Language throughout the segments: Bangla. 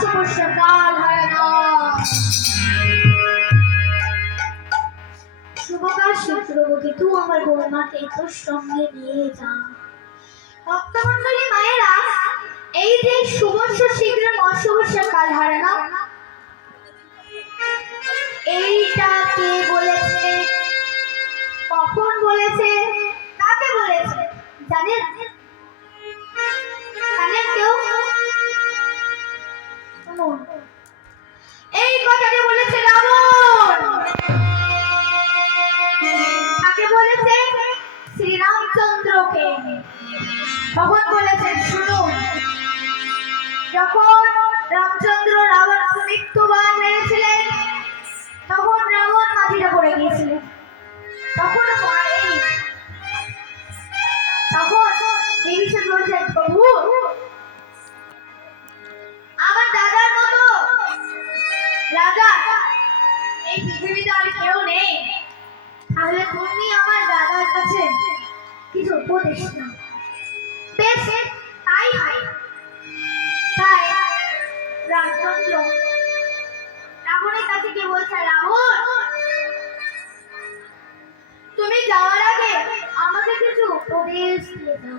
অশুভ সকাল হয় না শুভকার শুক্রবতী তুই আমার বৌমাকে তোর সঙ্গে নিয়ে যা ভক্তমন্ডলী মায়েরা শ্রীরামচন্দ্রকে কখন বলেছেন, শুনুন, যখন রামচন্দ্র রাবণকে মৃত্যুবান মেরেছিলেন তখন রাবণ মাটিতে পড়ে গিয়েছিলেন। তখন মারেনি তখন বিভীষণ বলছেন, প্রভু, আমার দাদার মতো রাজা এই পৃথিবীতে আর কেউ নেই। তাহলে তুমি আমার দাদার কাছে কিছু উপদেশ দাও বেশ তাই হয় তাই রামচন্দ্র রাবণের কাছে গিয়ে বলছে রাবণ তুমি যাওয়ার আগে আমাকে কিছু উপদেশ দিয়ে দাও।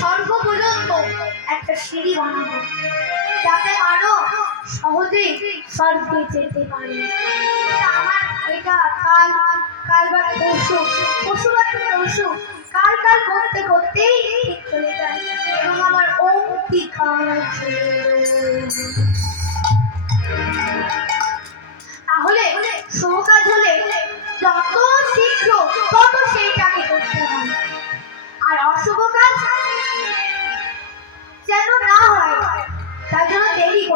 স্বর্গ পর্যন্ত একটা সিঁড়ি বানাবো, যাতে মানব সহজেই স্বর্গে যেতে পারে। আমার, এটা কাল কাল বা পশু পশু বা পশু কাল কাল করতে করতেই চলে যায় এবং আমার অঙ্কিকার আছে তাহলে শুভ কাজ হলে যত শীঘ্র তত সেইটাকে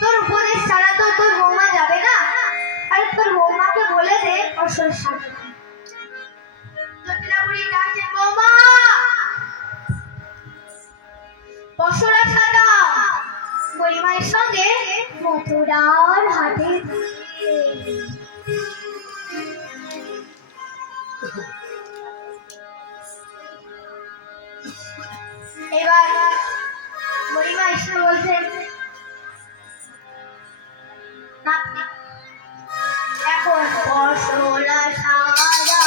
তোর উপদেশ ছাড়া তো তোর বৌমা যাবে না। আর তোর বৌমাকে বলে দে সাথে পশুরা সাদা। গরিমায়ের সঙ্গে এবার গরিমা এসে বলছেন "না, এখন পশুরা সাদা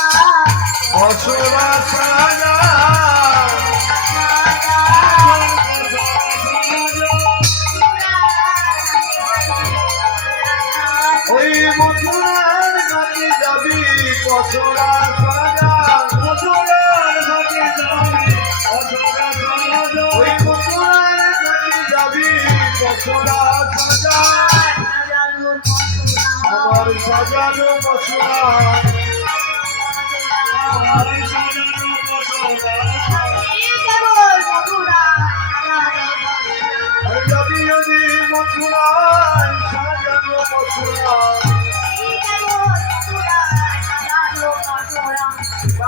অসুরা সাজা সাজানো পশুরা আমার সাজানো আর যাবি যদি মথুরায় সাজানো মথুরা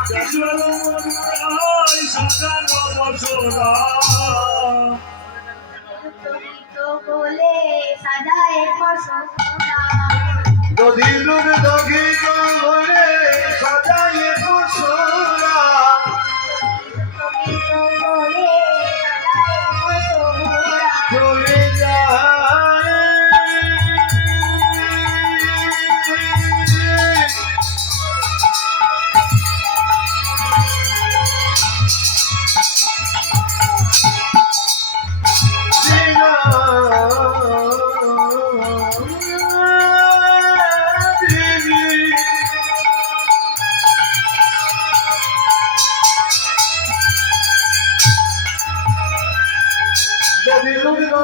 সাজানো মথুরায় সাজায় ফসল। দধিলুর দঘি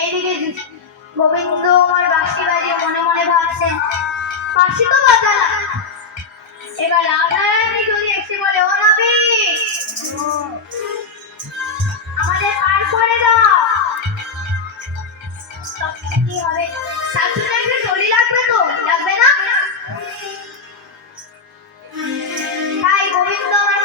এইদিকে গোবিন্দ আমার বাঁশি মনে মনে ভাবছেন, বাঁশি এবার রাধারানী বলে আমাদের পার করে দাও সব হবে।